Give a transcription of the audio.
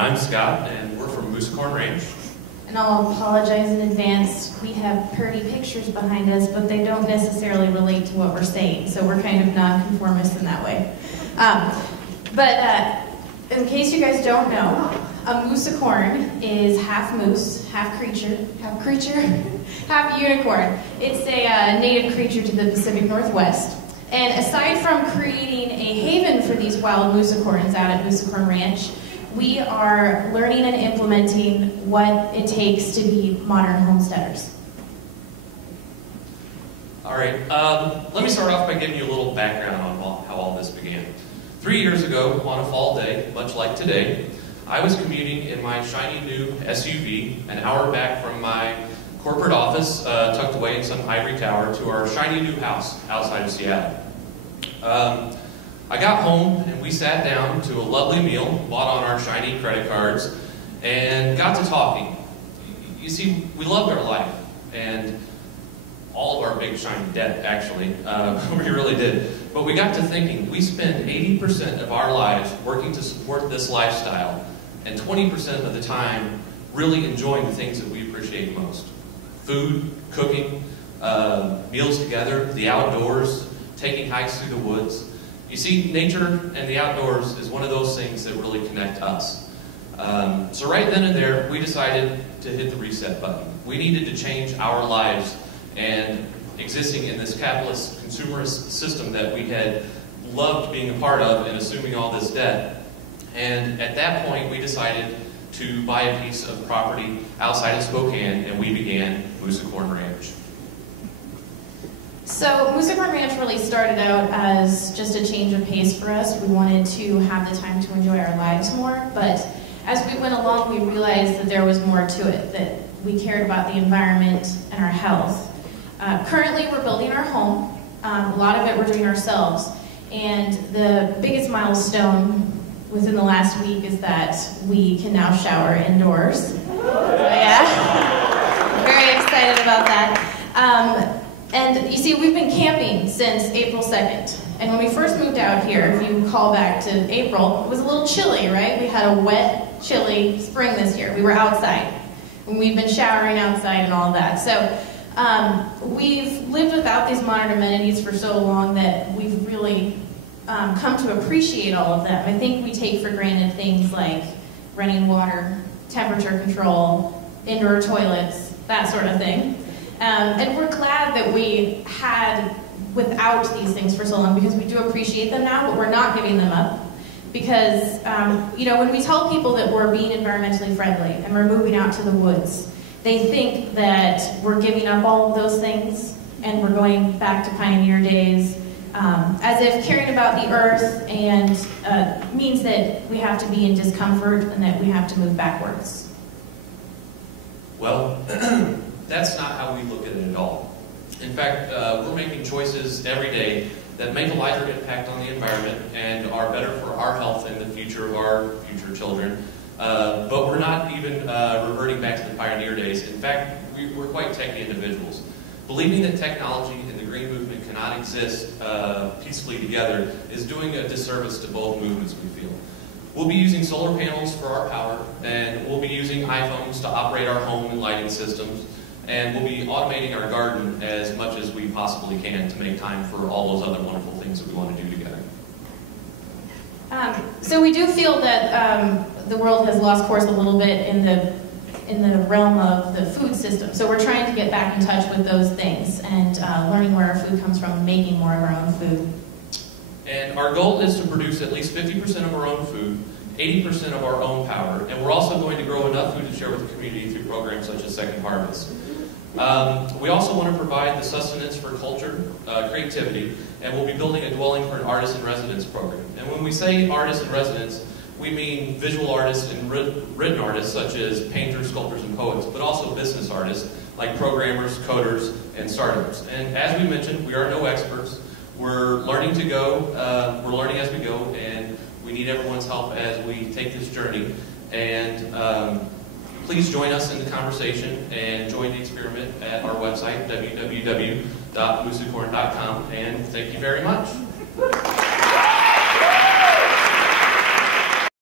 I'm Scott, and we're from Moosicorn Ranch. And I'll apologize in advance. We have pretty pictures behind us, but they don't necessarily relate to what we're saying, so we're kind of non-conformist in that way. But in case you guys don't know, a moosicorn is half moose, half creature, half unicorn. It's a native creature to the Pacific Northwest. And aside from creating a haven for these wild moosicorns out at Moosicorn Ranch, we are learning and implementing what it takes to be modern homesteaders. All right, let me start off by giving you a little background on how all this began. 3 years ago, on a fall day, much like today, I was commuting in my shiny new SUV an hour back from my corporate office tucked away in some ivory tower to our shiny new house outside of Seattle. I got home and we sat down to a lovely meal bought on our shiny credit cards and got to talking. You see, we loved our life and all of our big shiny debt, actually. We really did. But we got to thinking, we spend 80% of our lives working to support this lifestyle and 20% of the time really enjoying the things that we appreciate most. Food, cooking, meals together, the outdoors, taking hikes through the woods. You see, nature and the outdoors is one of those things that really connect us. So right then and there, we decided to hit the reset button. We needed to change our lives and existing in this capitalist consumerist system that we had loved being a part of and assuming all this debt. And at that point, we decided to buy a piece of property outside of Spokane, and we began Moosicorn Ranch. So Moosicorn Ranch really started out as just a change of pace for us. We wanted to have the time to enjoy our lives more, but as we went along, we realized that there was more to it, that we cared about the environment and our health. Currently, we're building our home. A lot of it we're doing ourselves, and the biggest milestone within the last week is that we can now shower indoors. So yeah, very excited about that. And you see, we've been camping since April 2nd. And when we first moved out here, if you call back to April, it was a little chilly, right? We had a wet, chilly spring this year. We were outside. And we've been showering outside and all of that. So we've lived without these modern amenities for so long that we've really come to appreciate all of them. I think we take for granted things like running water, temperature control, indoor toilets, that sort of thing. And we're glad that we had without these things for so long because we do appreciate them now, but we're not giving them up. Because, you know, when we tell people that we're being environmentally friendly and we're moving out to the woods, they think that we're giving up all of those things and we're going back to pioneer days, as if caring about the earth and means that we have to be in discomfort and that we have to move backwards. Well, that's not how we look at it at all. In fact, we're making choices every day that make a lighter impact on the environment and are better for our health and the future of our future children. But we're not even reverting back to the pioneer days. In fact, we're quite techy individuals. Believing that technology and the green movement cannot exist peacefully together is doing a disservice to both movements, we feel. We'll be using solar panels for our power, and we'll be using iPhones to operate our home and lighting systems, and we'll be automating our garden as much as we possibly can to make time for all those other wonderful things that we want to do together. So we do feel that the world has lost course a little bit in the realm of the food system. So we're trying to get back in touch with those things and learning where our food comes from and making more of our own food. And our goal is to produce at least 50% of our own food, 80% of our own power, and we're also going to grow enough food to share with the community through programs such as Second Harvest. We also want to provide the sustenance for culture, creativity, and we'll be building a dwelling for an artist-in-residence program. And when we say artist-in-residence, we mean visual artists and written artists such as painters, sculptors, and poets, but also business artists like programmers, coders, and startups. And as we mentioned, we are no experts. We're learning to go, we're learning as we go, and we need everyone's help as we take this journey. And please join us in the conversation and join the experiment at our website, www.moosicorn.com, and thank you very much.